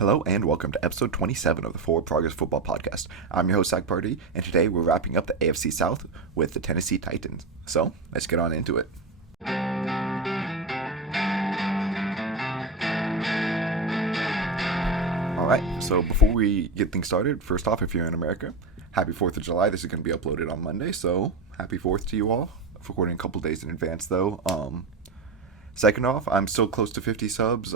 Hello and welcome to episode 27 of the Forward Progress Football Podcast. I'm your host, Zach Party, and today we're wrapping up the AFC South with the Tennessee Titans. So, let's get on into it. Alright, so before we get things started, first off, if you're in America, happy 4th of July. This is going to be uploaded on Monday, so happy 4th to you all. I'm recording a couple days in advance, though. Second off, I'm still close to 50 subs.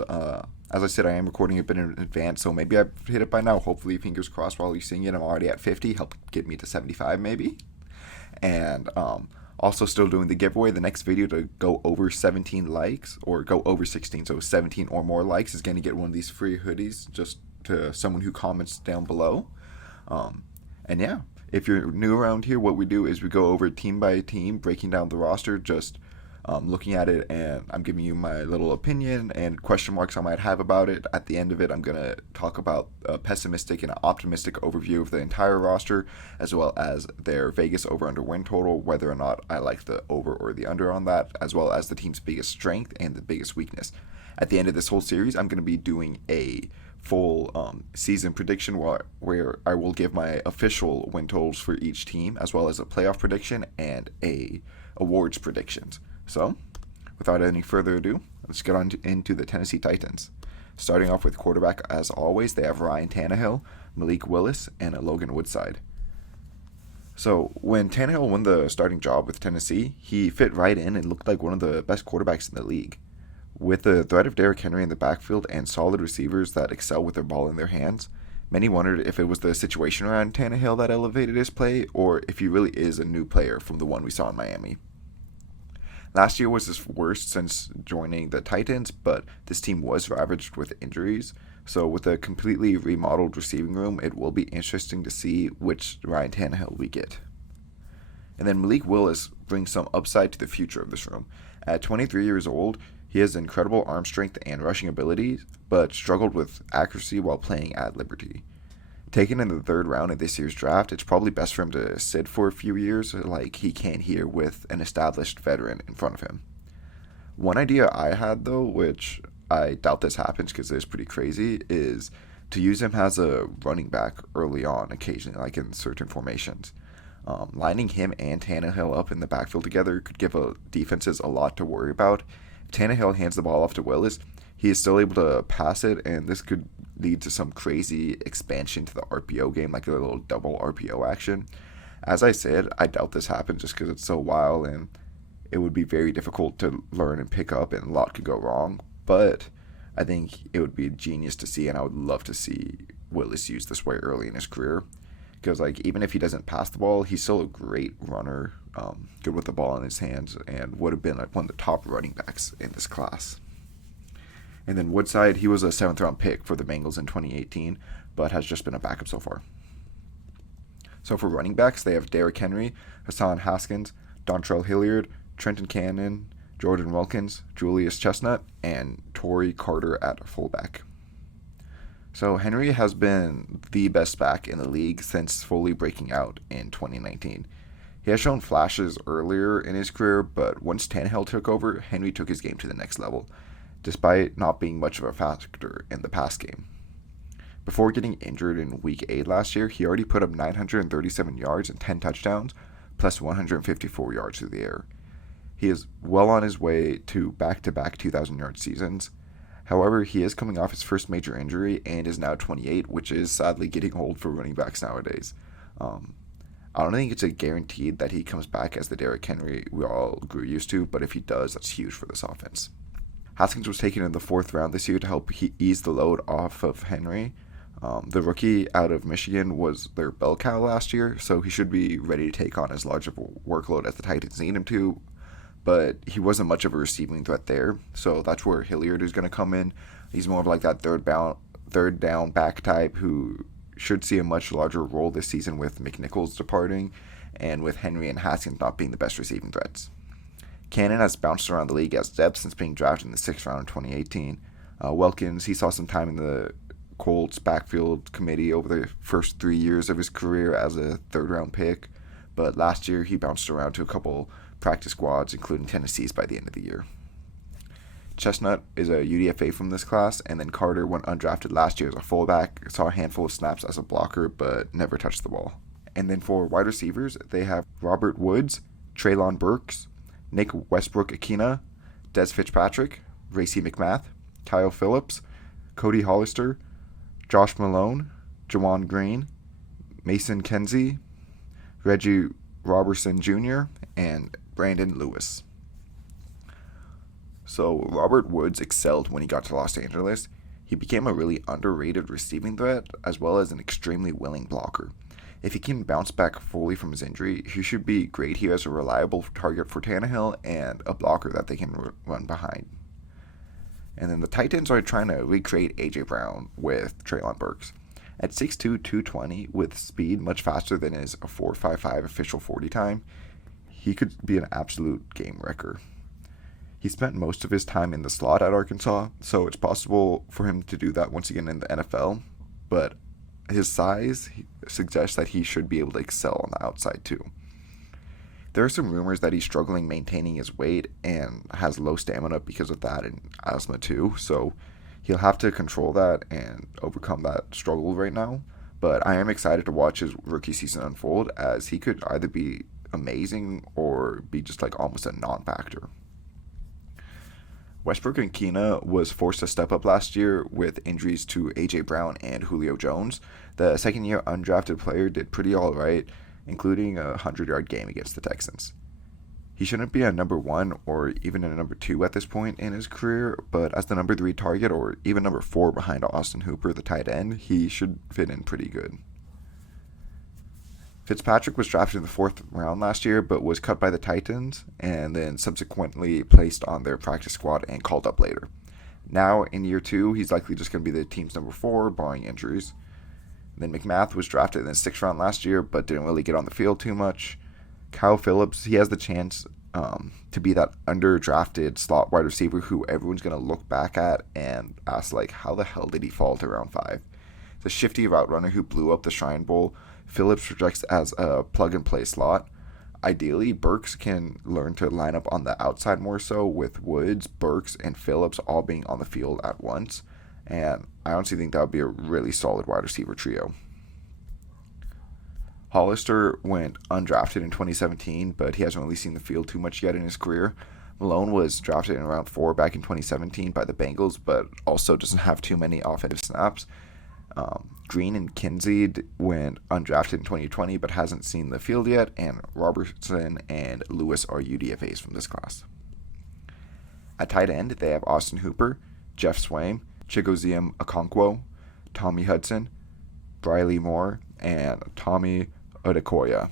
As I said, I am recording a bit in advance, so maybe I've hit it by now. Hopefully, fingers crossed, while you're seeing it, I'm already at 50. Help get me to 75, maybe. And also still doing the giveaway. The next video to go over 17 likes, or go over 16, so 17 or more likes, is going to get one of these free hoodies just to someone who comments down below. And yeah, if you're new around here, what we do is we go over team by team, breaking down the roster, just looking at it, and I'm giving you my little opinion and question marks I might have about it. At the end of it, I'm going to talk about a pessimistic and optimistic overview of the entire roster, as well as their Vegas over-under win total, whether or not I like the over or the under on that, as well as the team's biggest strength and the biggest weakness. At the end of this whole series, I'm going to be doing a full season prediction where I will give my official win totals for each team, as well as a playoff prediction and a awards predictions. So, without any further ado, let's get on into the Tennessee Titans. Starting off with quarterback, as always, they have Ryan Tannehill, Malik Willis, and Logan Woodside. So, when Tannehill won the starting job with Tennessee, he fit right in and looked like one of the best quarterbacks in the league. With the threat of Derrick Henry in the backfield and solid receivers that excel with their ball in their hands, many wondered if it was the situation around Tannehill that elevated his play, or if he really is a new player from the one we saw in Miami. Last year was his worst since joining the Titans, but this team was ravaged with injuries. So with a completely remodeled receiving room, it will be interesting to see which Ryan Tannehill we get. And then Malik Willis brings some upside to the future of this room. At 23 years old, he has incredible arm strength and rushing ability, but struggled with accuracy while playing at Liberty. Taken in the third round of this year's draft, it's probably best for him to sit for a few years like he can here with an established veteran in front of him. One idea I had, though, which I doubt this happens because it's pretty crazy, is to use him as a running back early on occasionally, like in certain formations. Lining him and Tannehill up in the backfield together could give defenses a lot to worry about. If Tannehill hands the ball off to Willis, he is still able to pass it, and this could lead to some crazy expansion to the RPO game, like a little double RPO action. As I said, I doubt this happens just because it's so wild, and it would be very difficult to learn and pick up, and a lot could go wrong. But I think it would be genius to see, and I would love to see Willis used this way early in his career. Because even if he doesn't pass the ball, he's still a great runner, good with the ball in his hands, and would have been one of the top running backs in this class. And then Woodside, he was a 7th round pick for the Bengals in 2018, but has just been a backup so far. So for running backs, they have Derrick Henry, Hassan Haskins, Dontrell Hilliard, Trenton Cannon, Jordan Wilkins, Julius Chestnut, and Torrey Carter at fullback. So Henry has been the best back in the league since fully breaking out in 2019. He has shown flashes earlier in his career, but once Tannehill took over, Henry took his game to the next level, despite not being much of a factor in the pass game. Before getting injured in Week 8 last year, he already put up 937 yards and 10 touchdowns, plus 154 yards through the air. He is well on his way to back-to-back 2,000-yard seasons. However, he is coming off his first major injury and is now 28, which is sadly getting old for running backs nowadays. I don't think it's a guaranteed that he comes back as the Derrick Henry we all grew used to, but if he does, that's huge for this offense. Haskins was taken in the 4th round this year to help ease the load off of Henry. The rookie out of Michigan was their bell cow last year, so he should be ready to take on as large of a workload as the Titans need him to, but he wasn't much of a receiving threat there, so that's where Hilliard is going to come in. He's more of like that third down back type who should see a much larger role this season with McNichols departing and with Henry and Haskins not being the best receiving threats. Cannon has bounced around the league as depth since being drafted in the 6th round in 2018. Wilkins, he saw some time in the Colts backfield committee over the first 3 years of his career as a 3rd round pick, but last year he bounced around to a couple practice squads, including Tennessee's by the end of the year. Chestnut is a UDFA from this class, and then Carter went undrafted last year as a fullback, saw a handful of snaps as a blocker, but never touched the ball. And then for wide receivers, they have Robert Woods, Treylon Burks, Nick Westbrook-Akina, Des Fitzpatrick, Racey McMath, Kyle Phillips, Cody Hollister, Josh Malone, Jawan Green, Mason Kenzie, Reggie Robertson Jr., and Brandon Lewis. So Robert Woods excelled when he got to Los Angeles. He became a really underrated receiving threat as well as an extremely willing blocker. If he can bounce back fully from his injury, he should be great here as a reliable target for Tannehill and a blocker that they can run behind. And then the Titans are trying to recreate A.J. Brown with Treylon Burks. At 6'2", 220, with speed much faster than his 4.55 official 40 time, he could be an absolute game wrecker. He spent most of his time in the slot at Arkansas, so it's possible for him to do that once again in the NFL, but his size suggests that he should be able to excel on the outside too. There are some rumors that he's struggling maintaining his weight and has low stamina because of that and asthma too, so he'll have to control that and overcome that struggle right now. But I am excited to watch his rookie season unfold, as he could either be amazing or be just like almost a non-factor. Westbrook-Akina was forced to step up last year with injuries to A.J. Brown and Julio Jones. The second-year undrafted player did pretty alright, including a 100-yard game against the Texans. He shouldn't be a number 1 or even a number 2 at this point in his career, but as the number 3 target or even number 4 behind Austin Hooper, the tight end, he should fit in pretty good. Fitzpatrick was drafted in the 4th round last year, but was cut by the Titans and then subsequently placed on their practice squad and called up later. Now, in year 2, he's likely just going to be the team's number 4, barring injuries. Then McMath was drafted in the 6th round last year, but didn't really get on the field too much. Kyle Phillips, he has the chance to be that underdrafted slot wide receiver who everyone's going to look back at and ask, like, how the hell did he fall to round 5? The shifty route runner who blew up the Shrine Bowl, Phillips projects as a plug-and-play slot. Ideally, Burks can learn to line up on the outside more so, with Woods, Burks, and Phillips all being on the field at once. And I honestly think that would be a really solid wide receiver trio. Hollister went undrafted in 2017, but he hasn't really seen the field too much yet in his career. Malone was drafted in round 4 back in 2017 by the Bengals, but also doesn't have too many offensive snaps. Green and Kinsey went undrafted in 2020, but hasn't seen the field yet, and Robertson and Lewis are UDFAs from this class. At tight end, they have Austin Hooper, Jeff Swaim, Chigozie Okonkwo, Tommy Hudson, Briley Moore, and Tommy Odekoya.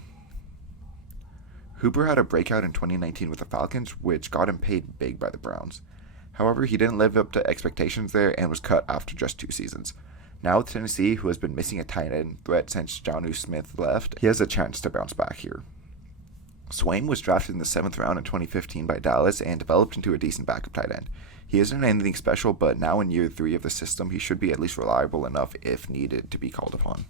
Hooper had a breakout in 2019 with the Falcons, which got him paid big by the Browns. However, he didn't live up to expectations there and was cut after just 2 seasons. Now with Tennessee, who has been missing a tight end threat since Jonnu Smith left, he has a chance to bounce back here. Swaim was drafted in the 7th round in 2015 by Dallas and developed into a decent backup tight end. He isn't anything special, but now in year 3 of the system, he should be at least reliable enough if needed to be called upon.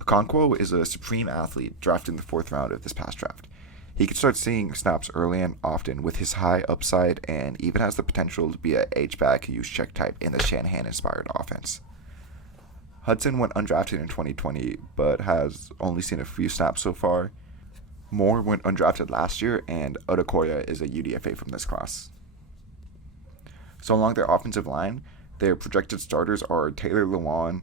Okonkwo is a supreme athlete drafted in the 4th round of this past draft. He could start seeing snaps early and often with his high upside, and even has the potential to be a H-back use check type in the Shanahan-inspired offense. Hudson went undrafted in 2020, but has only seen a few snaps so far. Moore went undrafted last year, and Odekoya is a UDFA from this class. So along their offensive line, their projected starters are Taylor Lewan,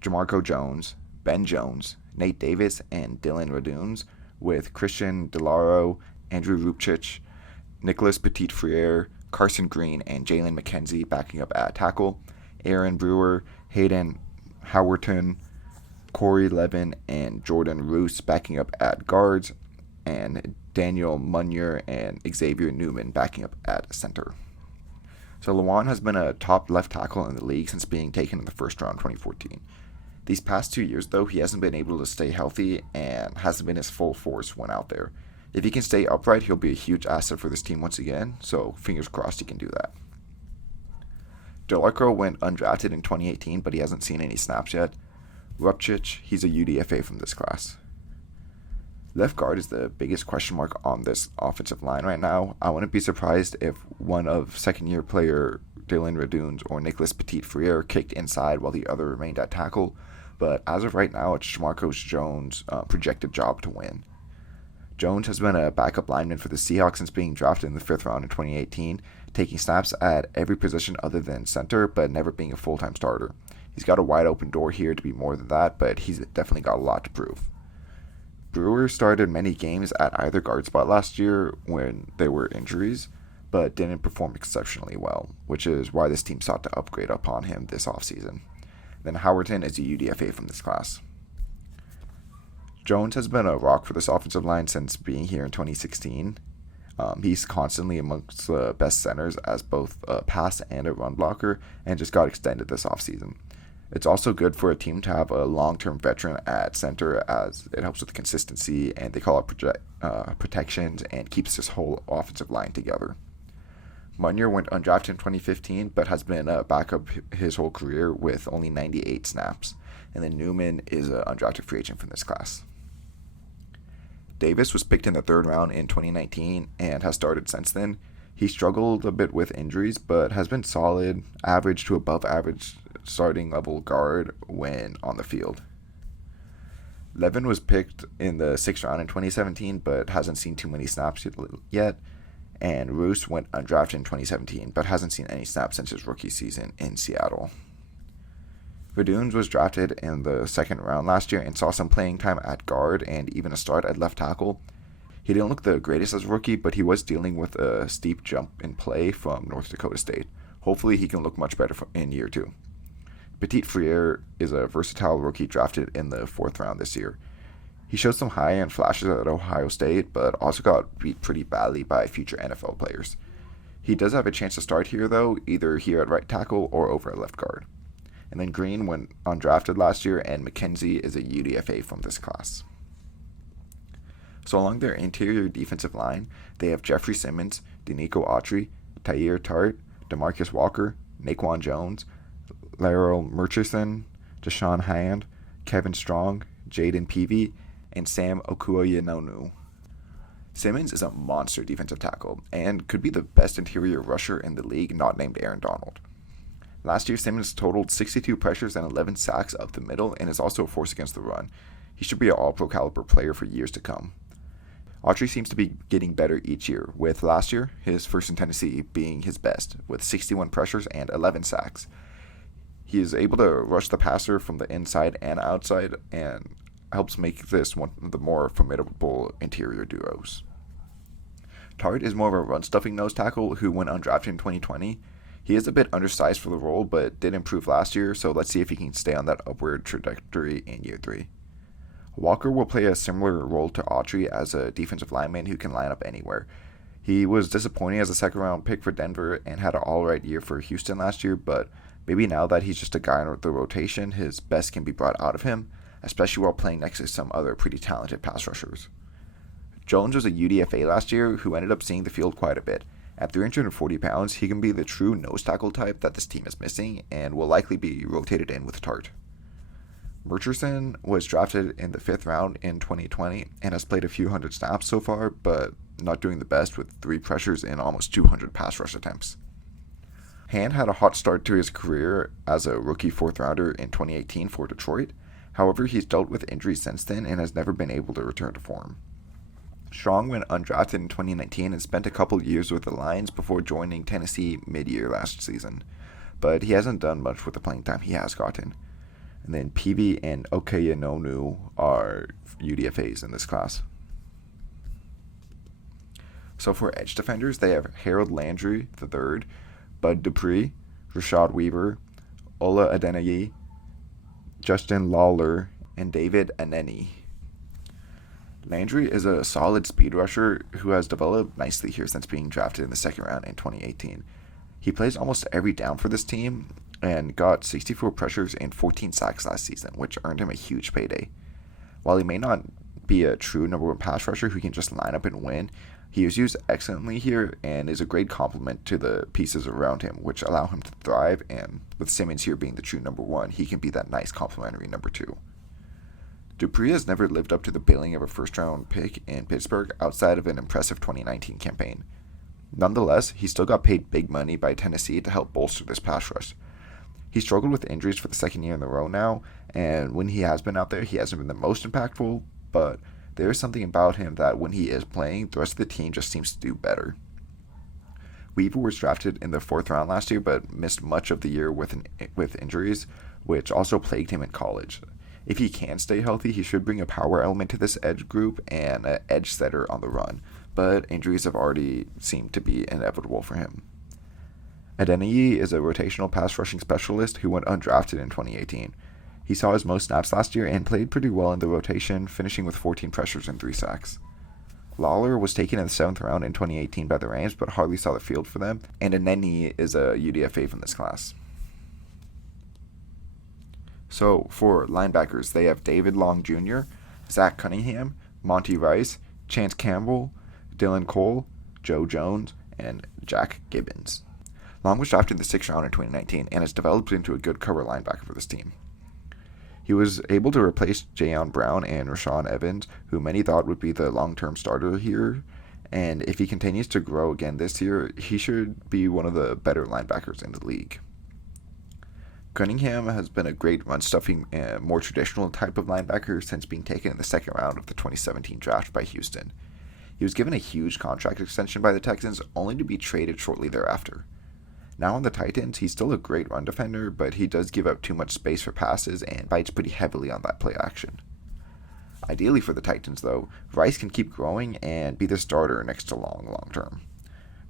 Jamarco Jones, Ben Jones, Nate Davis, and Dylan Raduns, with Christian DeLauro, Andrew Rupchich, Nicholas Petit-Frere, Carson Green, and Jalen McKenzie backing up at tackle, Aaron Brewer, Hayden Howerton, Corey Levin, and Jordan Roos backing up at guards, and Daniel Munyer and Xavier Newman backing up at center. So Lewan has been a top left tackle in the league since being taken in the 1st round 2014. These past 2 years, though, he hasn't been able to stay healthy and hasn't been his full force when out there. If he can stay upright, he'll be a huge asset for this team once again, so fingers crossed he can do that. DeLarco went undrafted in 2018, but he hasn't seen any snaps yet. Rupchich, he's a UDFA from this class. Left guard is the biggest question mark on this offensive line right now. I wouldn't be surprised if one of second-year player Dylan Raduns or Nicholas Petit-Frere kicked inside while the other remained at tackle, but as of right now, it's Jamarcos Jones' projected job to win. Jones has been a backup lineman for the Seahawks since being drafted in the 5th round in 2018, taking snaps at every position other than center, but never being a full-time starter. He's got a wide open door here to be more than that, but he's definitely got a lot to prove. Brewer started many games at either guard spot last year when there were injuries, but didn't perform exceptionally well, which is why this team sought to upgrade upon him this offseason. Then Howerton is a UDFA from this class. Jones has been a rock for this offensive line since being here in 2016. He's constantly amongst the best centers as both a pass and a run blocker, and just got extended this offseason. It's also good for a team to have a long-term veteran at center, as it helps with consistency, and they call it protections and keeps this whole offensive line together. Munier went undrafted in 2015, but has been a backup his whole career with only 98 snaps. And then Newman is an undrafted free agent from this class. Davis was picked in the 3rd round in 2019 and has started since then. He struggled a bit with injuries, but has been solid, average to above average starting level guard when on the field. Levin was picked in the 6th round in 2017, but hasn't seen too many snaps yet. And Roos went undrafted in 2017, but hasn't seen any snaps since his rookie season in Seattle. Raduns was drafted in the 2nd round last year and saw some playing time at guard and even a start at left tackle. He didn't look the greatest as a rookie, but he was dealing with a steep jump in play from North Dakota State. Hopefully he can look much better in year 2. Petit-Frere is a versatile rookie drafted in the 4th round this year. He showed some high-end flashes at Ohio State, but also got beat pretty badly by future NFL players. He does have a chance to start here, though, either here at right tackle or over at left guard. And then Green went undrafted last year, and McKenzie is a UDFA from this class. So along their interior defensive line, they have Jeffrey Simmons, Denico Autry, Tyir Tart, DeMarcus Walker, Naquan Jones, Laryl Murchison, Deshaun Hand, Kevin Strong, Jaden Peavy, and Sam Okuoyenonu. Simmons is a monster defensive tackle and could be the best interior rusher in the league not named Aaron Donald. Last year, Simmons totaled 62 pressures and 11 sacks up the middle and is also a force against the run. He should be an all-pro caliber player for years to come. Autry seems to be getting better each year, with last year, his first in Tennessee, being his best, with 61 pressures and 11 sacks. He is able to rush the passer from the inside and outside and helps make this one of the more formidable interior duos. Tart is more of a run-stuffing nose tackle who went undrafted in 2020. He is a bit undersized for the role, but did improve last year, so let's see if he can stay on that upward trajectory in year 3. Walker will play a similar role to Autry as a defensive lineman who can line up anywhere. He was disappointing as a 2nd-round pick for Denver and had an all-right year for Houston last year, but maybe now that he's just a guy in the rotation, his best can be brought out of him, especially while playing next to some other pretty talented pass rushers. Jones was a UDFA last year who ended up seeing the field quite a bit. At 340 pounds, he can be the true nose tackle type that this team is missing and will likely be rotated in with Tart. Murchison was drafted in the 5th round in 2020 and has played a few hundred snaps so far, but not doing the best with 3 pressures and almost 200 pass rush attempts. Hand had a hot start to his career as a rookie 4th rounder in 2018 for Detroit. However, he's dealt with injuries since then and has never been able to return to form. Strong went undrafted in 2019 and spent a couple years with the Lions before joining Tennessee mid-year last season, but he hasn't done much with the playing time he has gotten. And then Peavy and Okuoyenonu are UDFAs in this class. So for edge defenders, they have Harold Landry III, Bud Dupree, Rashad Weaver, Ola Adenayi, Justin Lawler, and David Aneni. Landry is a solid speed rusher who has developed nicely here since being drafted in the 2nd round in 2018. He plays almost every down for this team and got 64 pressures and 14 sacks last season, which earned him a huge payday. While he may not be a true number 1 pass rusher who can just line up and win, he is used excellently here and is a great complement to the pieces around him, which allow him to thrive, and with Simmons here being the true number 1, he can be that nice complementary number 2. Dupree has never lived up to the billing of a first-round pick in Pittsburgh outside of an impressive 2019 campaign. Nonetheless, he still got paid big money by Tennessee to help bolster this pass rush. He struggled with injuries for the second year in a row now, and when he has been out there, he hasn't been the most impactful, but there is something about him that when he is playing, the rest of the team just seems to do better. Weaver was drafted in the 4th round last year, but missed much of the year with injuries, which also plagued him in college. If he can stay healthy, he should bring a power element to this edge group and an edge setter on the run, but injuries have already seemed to be inevitable for him. Adeniji is a rotational pass rushing specialist who went undrafted in 2018. He saw his most snaps last year and played pretty well in the rotation, finishing with 14 pressures and 3 sacks. Lawler was taken in the 7th round in 2018 by the Rams, but hardly saw the field for them, and Adeniji is a UDFA from this class. So, for linebackers, they have David Long Jr., Zach Cunningham, Monty Rice, Chance Campbell, Dylan Cole, Joe Jones, and Jack Gibbons. Long was drafted in the 6th round in 2019 and has developed into a good cover linebacker for this team. He was able to replace Jayon Brown and Rashaan Evans, who many thought would be the long-term starter here, and if he continues to grow again this year, he should be one of the better linebackers in the league. Cunningham has been a great run-stuffing and more traditional type of linebacker since being taken in the 2nd round of the 2017 draft by Houston. He was given a huge contract extension by the Texans, only to be traded shortly thereafter. Now on the Titans, he's still a great run defender, but he does give up too much space for passes and bites pretty heavily on that play action. Ideally for the Titans, though, Rice can keep growing and be the starter next to long term.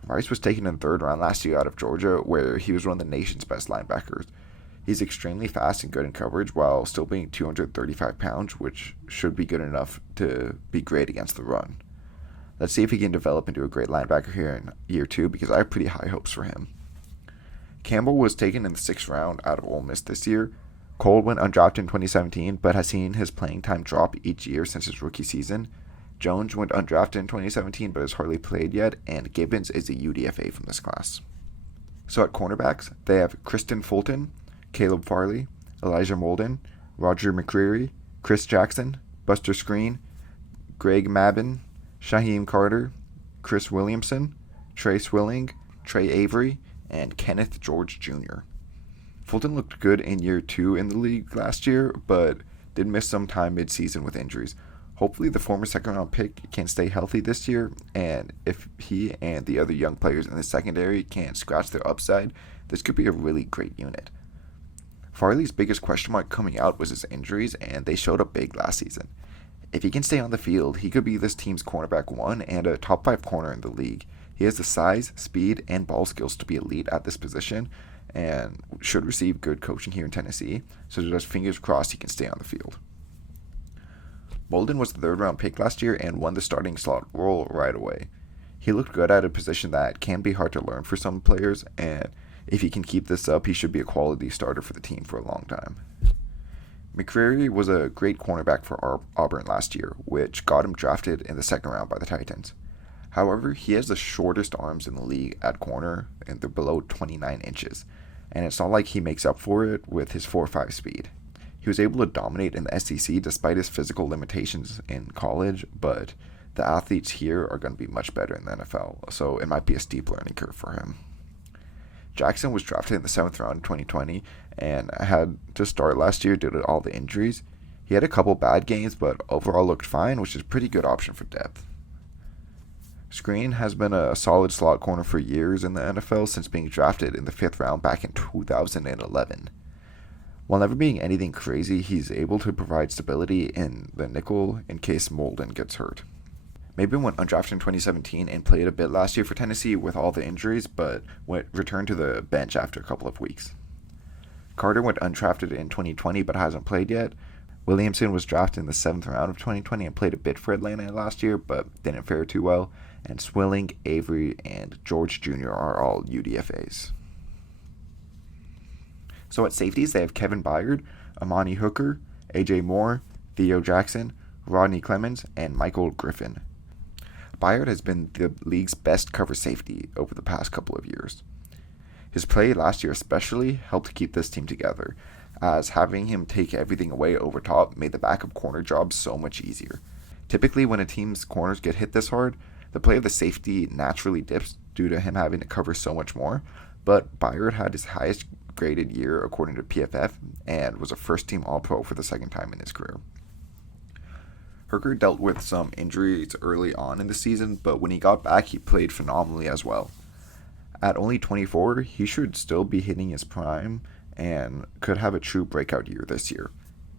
Rice was taken in the 3rd round last year out of Georgia, where he was one of the nation's best linebackers. He's extremely fast and good in coverage while still being 235 pounds, which should be good enough to be great against the run. Let's see if he can develop into a great linebacker here in year 2, because I have pretty high hopes for him. Campbell was taken in the 6th round out of Ole Miss this year. Cole went undrafted in 2017, but has seen his playing time drop each year since his rookie season. Jones went undrafted in 2017, but has hardly played yet, and Gibbons is a UDFA from this class. So at cornerbacks, they have Kristen Fulton, Caleb Farley, Elijah Molden, Roger McCreary, Chris Jackson, Buster Screen, Greg Mabin, Shaheem Carter, Chris Williamson, Trey Swilling, Trey Avery, and Kenneth George Jr. Fulton looked good in year 2 in the league last year, but did miss some time mid-season with injuries. Hopefully the former 2nd round pick can stay healthy this year, and if he and the other young players in the secondary can scratch their upside, this could be a really great unit. Farley's biggest question mark coming out was his injuries, and they showed up big last season. If he can stay on the field, he could be this team's cornerback 1 and a top 5 corner in the league. He has the size, speed, and ball skills to be elite at this position and should receive good coaching here in Tennessee, so just fingers crossed he can stay on the field. Molden was the 3rd round pick last year and won the starting slot role right away. He looked good at a position that can be hard to learn for some players, and if he can keep this up, he should be a quality starter for the team for a long time. McCreary was a great cornerback for Auburn last year, which got him drafted in the 2nd round by the Titans. However, he has the shortest arms in the league at corner, and they're below 29 inches, and it's not like he makes up for it with his 4.5 speed. He was able to dominate in the SEC despite his physical limitations in college, but the athletes here are going to be much better in the NFL, so it might be a steep learning curve for him. Jackson was drafted in the 7th round in 2020 and had to start last year due to all the injuries. He had a couple bad games, but overall looked fine, which is a pretty good option for depth. Screen has been a solid slot corner for years in the NFL since being drafted in the 5th round back in 2011. While never being anything crazy, he's able to provide stability in the nickel in case Molden gets hurt. Mabin went undrafted in 2017 and played a bit last year for Tennessee with all the injuries, but returned to the bench after a couple of weeks. Carter went undrafted in 2020 but hasn't played yet. Williamson was drafted in the 7th round of 2020 and played a bit for Atlanta last year, but didn't fare too well. And Swilling, Avery, and George Jr. are all UDFAs. So at safeties, they have Kevin Byard, Amani Hooker, AJ Moore, Theo Jackson, Rodney Clemens, and Michael Griffin. Byard has been the league's best cover safety over the past couple of years. His play last year especially helped keep this team together, as having him take everything away over top made the backup corner job so much easier. Typically, when a team's corners get hit this hard, the play of the safety naturally dips due to him having to cover so much more, but Byard had his highest graded year according to PFF and was a first team All Pro for the second time in his career. Hooker dealt with some injuries early on in the season, but when he got back, he played phenomenally as well. At only 24, he should still be hitting his prime and could have a true breakout year this year.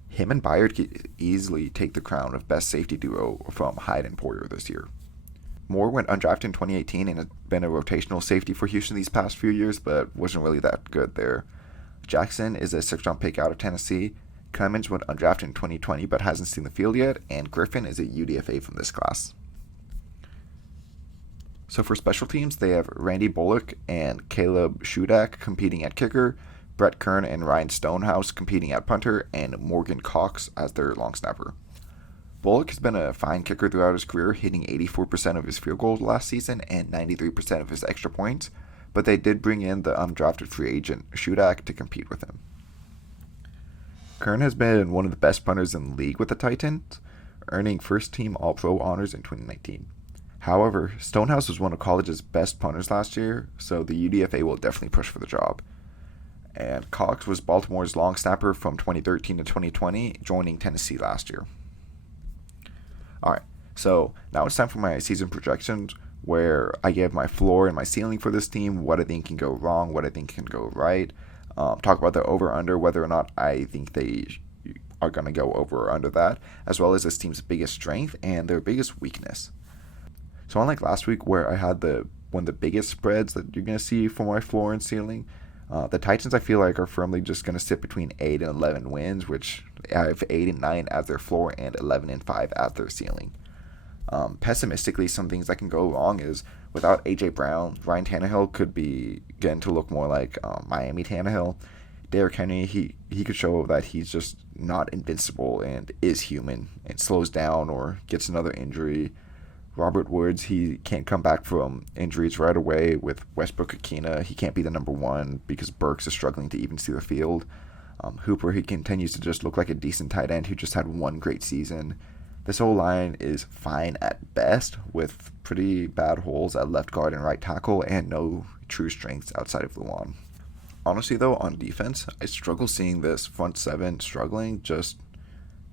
Him and Byard could easily take the crown of best safety duo from Hyde and Poyer this year. Moore went undrafted in 2018 and has been a rotational safety for Houston these past few years, but wasn't really that good there. Jackson is a sixth-round pick out of Tennessee. Clemens went undrafted in 2020 but hasn't seen the field yet, and Griffin is a UDFA from this class. So for special teams, they have Randy Bullock and Caleb Shudak competing at kicker, Brett Kern and Ryan Stonehouse competing at punter, and Morgan Cox as their long snapper. Bullock has been a fine kicker throughout his career, hitting 84% of his field goals last season and 93% of his extra points, but they did bring in the undrafted free agent Shudak to compete with him. Kern has been one of the best punters in the league with the Titans, earning first-team All-Pro honors in 2019. However, Stonehouse was one of college's best punters last year, so the UDFA will definitely push for the job. And Cox was Baltimore's long snapper from 2013 to 2020, joining Tennessee last year. Alright, so now it's time for my season projections, where I give my floor and my ceiling for this team, what I think can go wrong, what I think can go right. Talk about the over-under, whether or not I think they are going to go over or under that, as well as this team's biggest strength and their biggest weakness. So unlike last week where I had one of the biggest spreads that you're going to see for my floor and ceiling, the Titans I feel like are firmly just going to sit between 8 and 11 wins, which I have 8 and 9 as their floor and 11 and 5 as their ceiling. Pessimistically, some things that can go wrong is without A.J. Brown, Ryan Tannehill could be getting to look more like Miami Tannehill. Derrick Henry, he could show that he's just not invincible and is human and slows down or gets another injury. Robert Woods, he can't come back from injuries right away. With Westbrook-Ikhine, he can't be the number one because Burks is struggling to even see the field. Hooper, he continues to just look like a decent tight end who just had one great season. This whole line is fine at best, with pretty bad holes at left guard and right tackle, and no true strengths outside of Luan. Honestly, though, on defense, I struggle seeing this front seven struggling just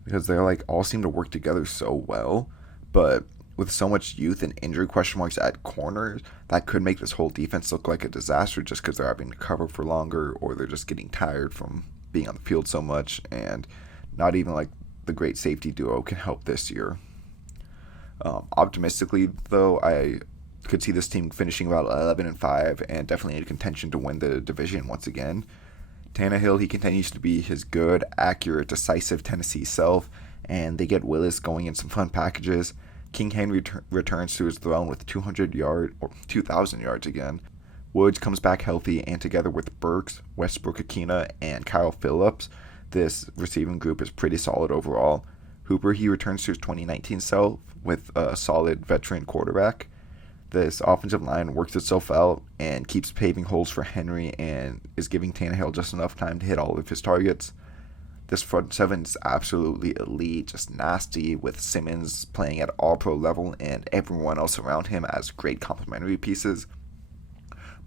because they all seem to work together so well, but with so much youth and injury question marks at corners, that could make this whole defense look like a disaster just because they're having to cover for longer or they're just getting tired from being on the field so much, and not even the great safety duo can help this year. Optimistically, though, I could see this team finishing about 11 and 5 and definitely in contention to win the division once again. Tannehill, he continues to be his good, accurate, decisive Tennessee self, and they get Willis going in some fun packages. King Henry returns to his throne with 2,000 yards again. Woods comes back healthy, and together with Burks, Westbrook-Ikhine, and Kyle Phillips, this receiving group is pretty solid overall. Hooper, he returns to his 2019 self with a solid veteran quarterback. This offensive line works itself out and keeps paving holes for Henry and is giving Tannehill just enough time to hit all of his targets. This front seven is absolutely elite, just nasty, with Simmons playing at all-pro level and everyone else around him as great complementary pieces.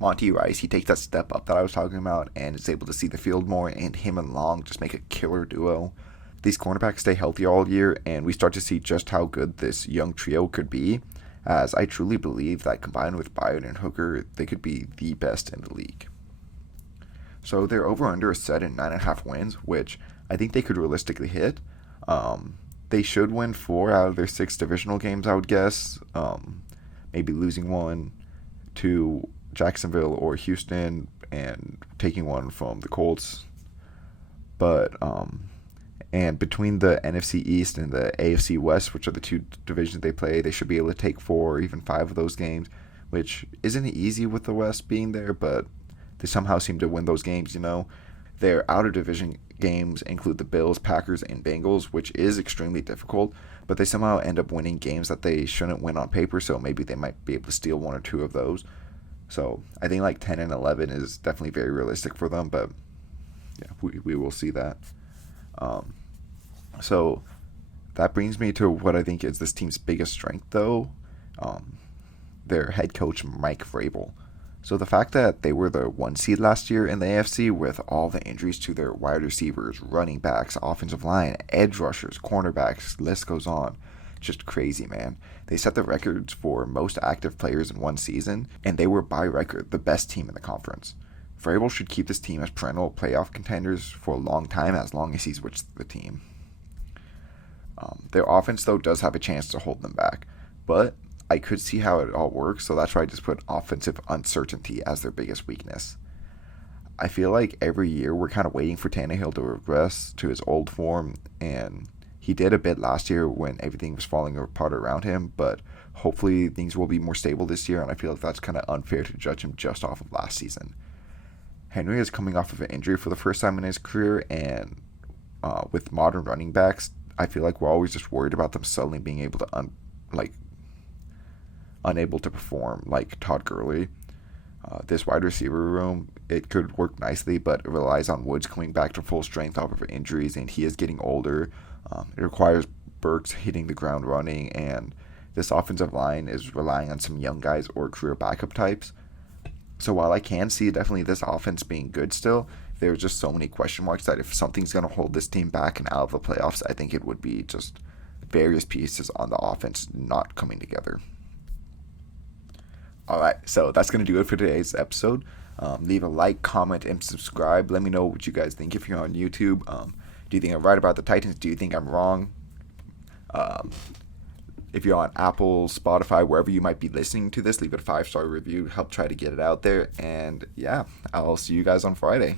Monty Rice, he takes that step up that I was talking about and is able to see the field more, and him and Long just make a killer duo. These cornerbacks stay healthy all year, and we start to see just how good this young trio could be, as I truly believe that combined with Byard and Hooker, they could be the best in the league. So their over-under is set in 9.5 wins, which I think they could realistically hit. They should win 4 out of their 6 divisional games, I would guess. Maybe losing one to Jacksonville or Houston and taking one from the Colts. But and between the NFC East and the AFC West, which are the 2 divisions they play, they should be able to take 4 or even 5 of those games, which isn't easy with the West being there, but they somehow seem to win those games, Their outer-division games include the Bills, Packers, and Bengals, which is extremely difficult, but they somehow end up winning games that they shouldn't win on paper, so maybe they might be able to steal 1 or 2 of those. So I think 10 and 11 is definitely very realistic for them, but Yeah, we will see that. Um, so that brings me to what I think is this team's biggest strength, though. Um, their head coach, Mike Vrabel. So the fact that they were the 1 seed last year in the AFC with all the injuries to their wide receivers, running backs, offensive line, edge rushers, cornerbacks, list goes on. Just crazy, man. They set the records for most active players in one season, and they were by record the best team in the conference. Vrabel should keep this team as perennial playoff contenders for a as long as he's with the team. Their offense, though, does have a chance to hold them back, but I could see how it all works, so that's why I just put offensive uncertainty as their biggest weakness. I feel like every year we're kind of waiting for Tannehill to regress to his old form, and he did a bit last year when everything was falling apart around him, but hopefully things will be more stable this year, and I feel like that's kind of unfair to judge him just off of last season. Henry is coming off of an injury for the first time in his career, and with modern running backs, I feel like we're always just worried about them suddenly being able to unable to perform like Todd Gurley. This wide receiver room, it could work nicely, but it relies on Woods coming back to full strength off of injuries, and he is getting older. It requires Burks hitting the ground running, and this offensive line is relying on some young guys or career backup types. So while I can see definitely this offense being good still, there's just so many question marks that if something's going to hold this team back and out of the playoffs, I think it would be just various pieces on the offense not coming together. Alright, so that's going to do it for today's episode. Leave a like, comment, and subscribe. Let me know what you guys think if you're on YouTube. Do you think I'm right about the Titans? Do you think I'm wrong? If you're on Apple, Spotify, wherever you might be listening to this, leave it a 5-star review. Help try to get it out there. And yeah, I'll see you guys on Friday.